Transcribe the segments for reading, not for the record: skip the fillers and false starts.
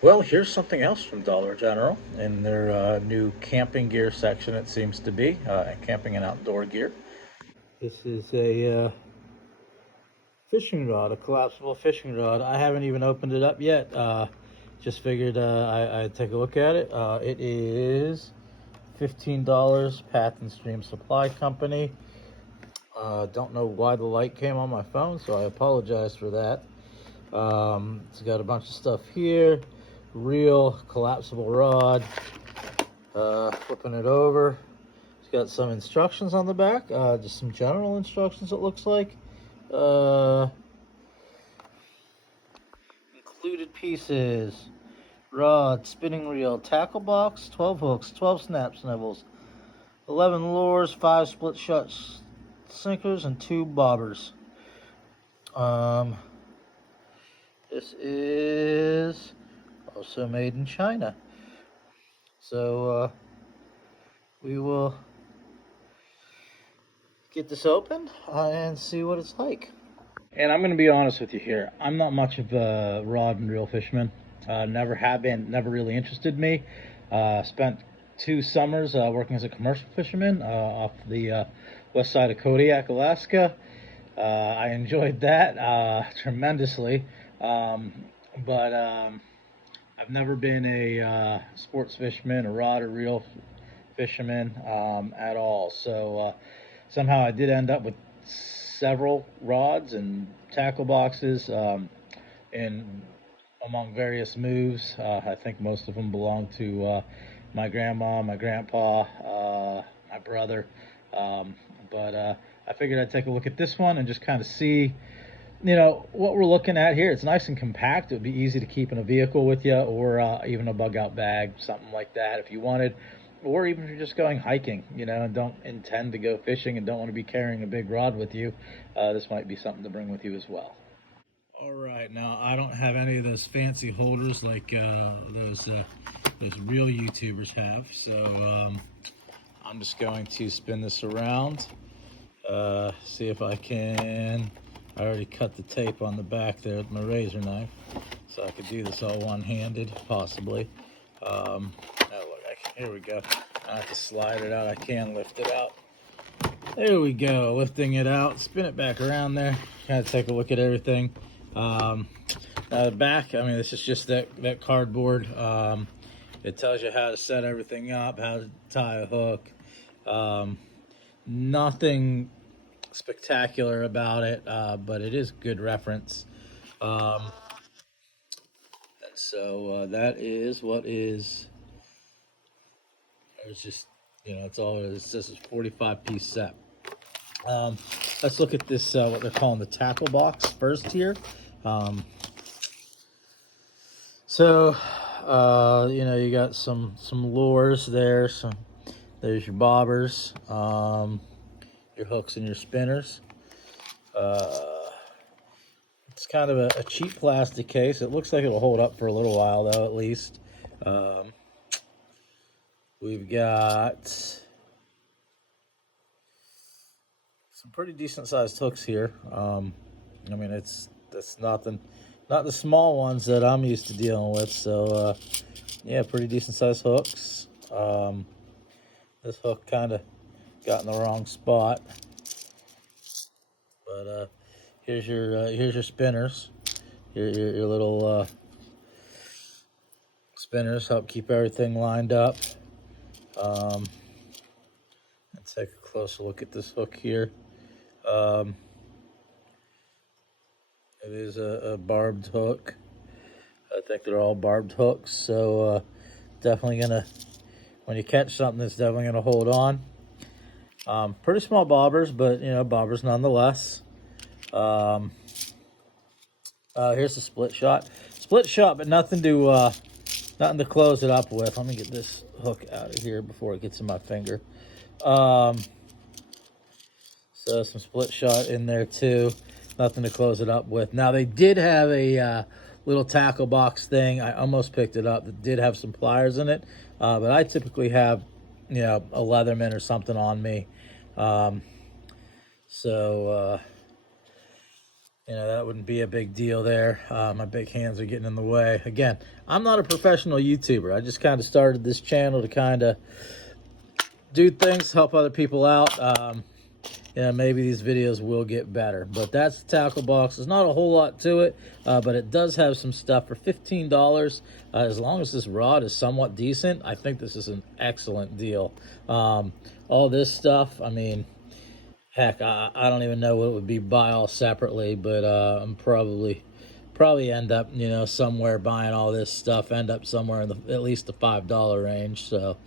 Well, here's something else from Dollar General in their new camping gear section, it seems to be, camping and outdoor gear. This is a fishing rod, a collapsible fishing rod. I haven't even opened it up yet. Just figured I'd take a look at it. It is $15, Path and Stream Supply Company. Don't know why the light came on my phone, so I apologize for that. It's got a bunch of stuff here. Real collapsible rod. Flipping it over. It's got some instructions on the back. Just some general instructions, it looks like. Included pieces. Rod, spinning reel, tackle box, 12 hooks, 12 snap snivels, 11 lures, 5 split shot sinkers, and 2 bobbers. This is also made in China. So we will get this open and see what it's like. And I'm going to be honest with you here. I'm not much of a rod and reel fisherman. Never have been, never really interested me. Spent 2 summers working as a commercial fisherman off the west side of Kodiak, Alaska. I enjoyed that tremendously. But I've never been a sports fisherman, a rod or reel fisherman at all. So somehow I did end up with several rods and tackle boxes and among various moves. I think most of them belong to my grandma, my grandpa, my brother. But I figured I'd take a look at this one and just kind of see, what we're looking at here. It's nice and compact. It would be easy to keep in a vehicle with you, or even a bug out bag, something like that if you wanted. Or even if you're just going hiking, and don't intend to go fishing and don't want to be carrying a big rod with you, this might be something to bring with you as well. All right, now I don't have any of those fancy holders like those real YouTubers have, so I'm just going to spin this around, see if I can. I already cut the tape on the back there with my razor knife, so I could do this all one-handed, possibly. Oh, look, here we go. I have to slide it out. I can lift it out. There we go, lifting it out, spin it back around there, kind of take a look at everything. Now the back, this is just that cardboard. It tells you how to set everything up, how to tie a hook. Nothing spectacular about it, but it is good reference. So that is what is. It's just, it's all it is. This is 45-piece set. Let's look at this, what they're calling the tackle box first here. So, you got some lures there. There's your bobbers, your hooks and your spinners. It's kind of a cheap plastic case. It looks like it'll hold up for a little while, though, at least. We've got some pretty decent sized hooks here. That's nothing, not the small ones that I'm used to dealing with. So yeah, pretty decent sized hooks. This hook kind of got in the wrong spot, but here's your spinners. Your little spinners help keep everything lined up. Let's take a closer look at this hook here. It is a barbed hook. I think they're all barbed hooks, so definitely gonna, when you catch something, it's definitely gonna hold on. Pretty small bobbers, but bobbers nonetheless. Here's the split shot, but nothing to close it up with. Let me get this hook out of here before it gets in my finger. So some split shot in there too. Nothing to close it up with. Now they did have a little tackle box thing. I almost picked it up. It did have some pliers in it, but I typically have, a Leatherman or something on me. So you know, that wouldn't be a big deal there. My big hands are getting in the way. Again, I'm not a professional YouTuber. I just kind of started this channel to kind of do things, help other people out. Yeah, maybe these videos will get better, but that's the tackle box. There's not a whole lot to it, but it does have some stuff for $15. As long as this rod is somewhat decent, I think this is an excellent deal. All this stuff, I mean, heck, I don't even know what it would be buy all separately, but I'm probably end up, you know, somewhere buying all this stuff, end up somewhere in at least the $5 range. So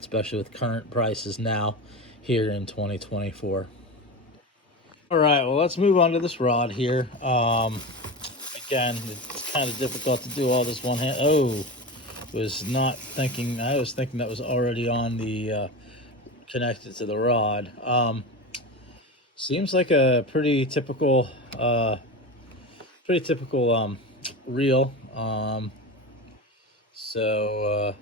especially with current prices now here in 2024. All right, well, let's move on to this rod here. Again, it's kind of difficult to do all this one hand. Oh, I was thinking that was already on the connected to the rod. Seems like a pretty typical reel. So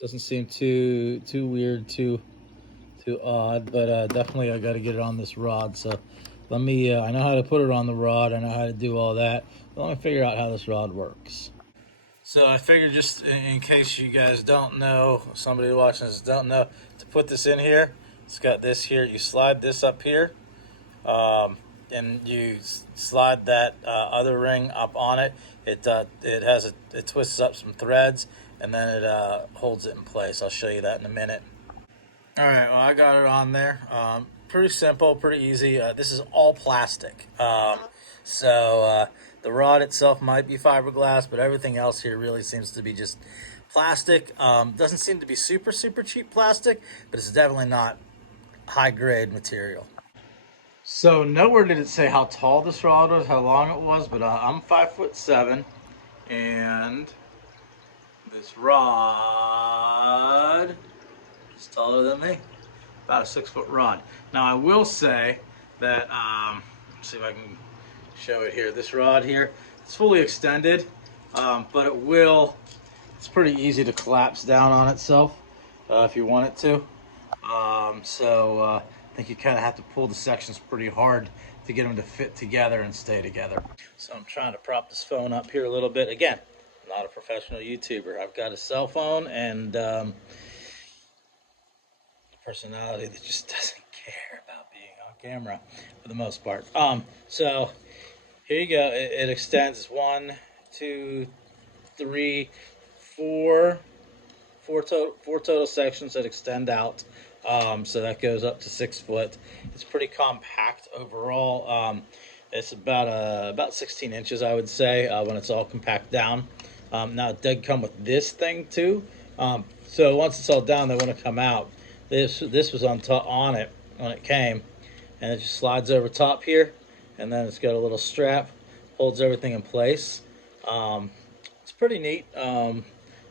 doesn't seem too weird, too odd, but definitely I got to get it on this rod. So let me I know how to put it on the rod, I know how to do all that, but let me figure out how this rod works. So I figured, just in case you guys don't know, somebody watching this don't know, to put this in here, it's got this here. You slide this up here, and you slide that other ring up on it. It twists up some threads, and then it holds it in place. I'll show you that in a minute. All right, well, I got it on there. Pretty simple, pretty easy. This is all plastic. So the rod itself might be fiberglass, but everything else here really seems to be just plastic. Doesn't seem to be super cheap plastic, but it's definitely not high grade material. So nowhere did it say how tall this rod was, how long it was, but I'm 5'7", and this rod is taller than me, about a 6-foot rod. Now I will say that, let's see if I can show it here. This rod here, it's fully extended, but it's pretty easy to collapse down on itself if you want it to. I think you kind of have to pull the sections pretty hard to get them to fit together and stay together. So I'm trying to prop this phone up here a little bit. Again, I'm not a professional YouTuber. I've got a cell phone and a personality that just doesn't care about being on camera for the most part. So here you go. It extends 1, 2, 3, 4 total sections that extend out. So that goes up to 6 foot. It's pretty compact overall. It's about 16 inches, I would say, when it's all compact down. Now it did come with this thing too. So once it's all down, they want to come out. This was on it when it came, and it just slides over top here, and then it's got a little strap, holds everything in place. It's pretty neat.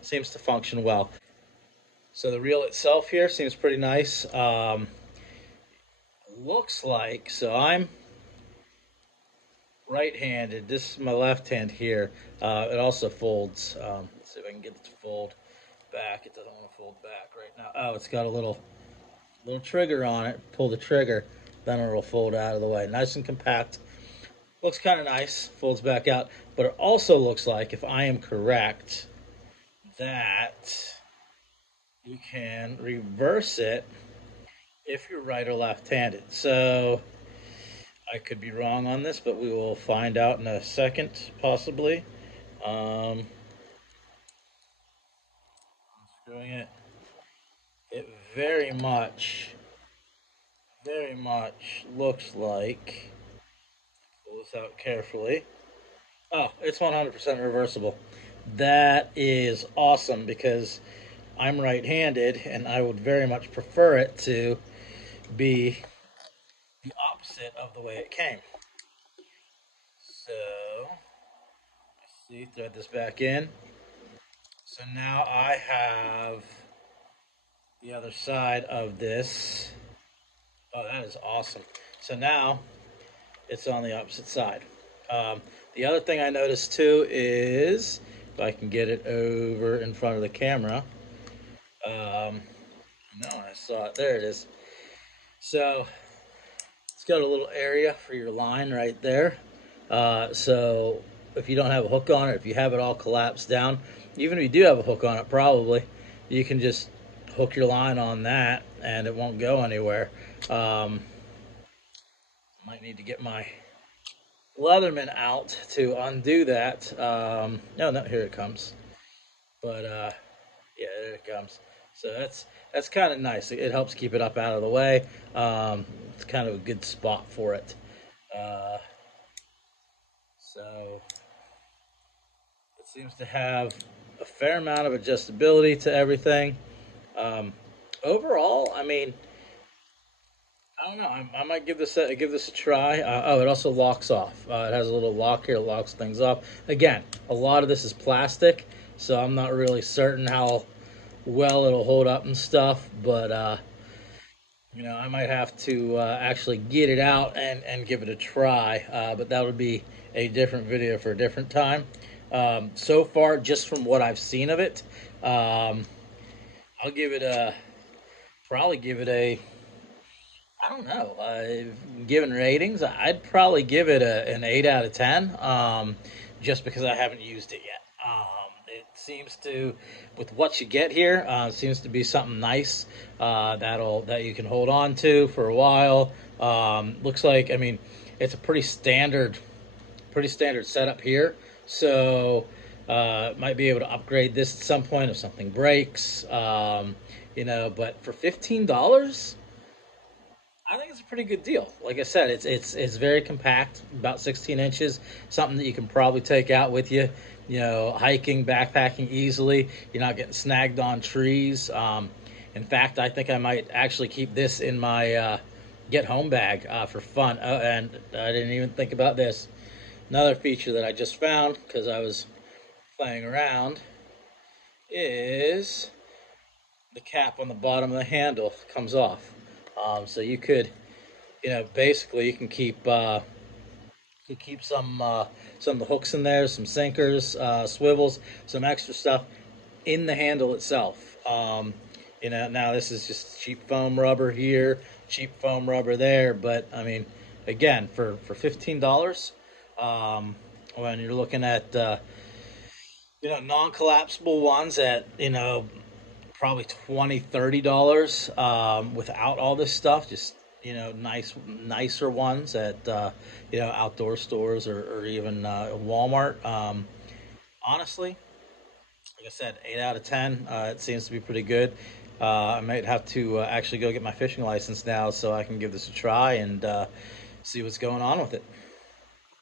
Seems to function well. So the reel itself here seems pretty nice. Looks like, so I'm right-handed. This is my left hand here. It also folds. Let's see if I can get it to fold back. It doesn't want to fold back right now. Oh, it's got a little trigger on it. Pull the trigger, then it'll fold out of the way. Nice and compact. Looks kind of nice. Folds back out. But it also looks like, if I am correct, that you can reverse it if you're right or left-handed. So I could be wrong on this, but we will find out in a second, possibly. Screwing it. It very much looks like, pull this out carefully. Oh, it's 100% reversible. That is awesome, because I'm right-handed, and I would very much prefer it to be the opposite of the way it came. So, let's see, thread this back in. So now I have the other side of this. Oh, that is awesome. So now it's on the opposite side. The other thing I noticed too is, if I can get it over in front of the camera, no, I saw it. There it is. So it's got a little area for your line right there. So if you don't have a hook on it, if you have it all collapsed down, even if you do have a hook on it, probably you can just hook your line on that and it won't go anywhere. Might need to get my Leatherman out to undo that. No, here it comes. But yeah, there it comes. So that's kind of nice. It helps keep it up out of the way. It's kind of a good spot for it. Uh, so it seems to have a fair amount of adjustability to everything. Um, Overall, I mean, I don't know. I might give this a try. Oh, it also locks off. It has a little lock here. It locks things off. Again, a lot of this is plastic, so I'm not really certain how well it'll hold up and stuff. But I might have to actually get it out and give it a try. But that would be a different video for a different time. So far, just from what I've seen of it, I'll give it a probably give it a I don't know. Given ratings, I'd probably give it an 8 out of 10, just because I haven't used it yet. It seems to, with what you get here, seems to be something nice that you can hold on to for a while. Looks like, I mean, it's a pretty standard setup here. So might be able to upgrade this at some point if something breaks. But for $15. I think it's a pretty good deal. Like I said, it's very compact, about 16 inches, something that you can probably take out with you, hiking, backpacking easily. You're not getting snagged on trees. In fact, I think I might actually keep this in my get home bag for fun. And I didn't even think about this. Another feature that I just found because I was playing around is the cap on the bottom of the handle comes off. So you could, basically you can keep some of the hooks in there, some sinkers, swivels, some extra stuff in the handle itself. Now this is just cheap foam rubber here, cheap foam rubber there, but I mean, again, for $15, when you're looking at non-collapsible ones at probably $20-$30 without all this stuff, just nicer ones at outdoor stores or even Walmart. Honestly, like I said, 8 out of 10. It seems to be pretty good. I might have to actually go get my fishing license now so I can give this a try and see what's going on with it.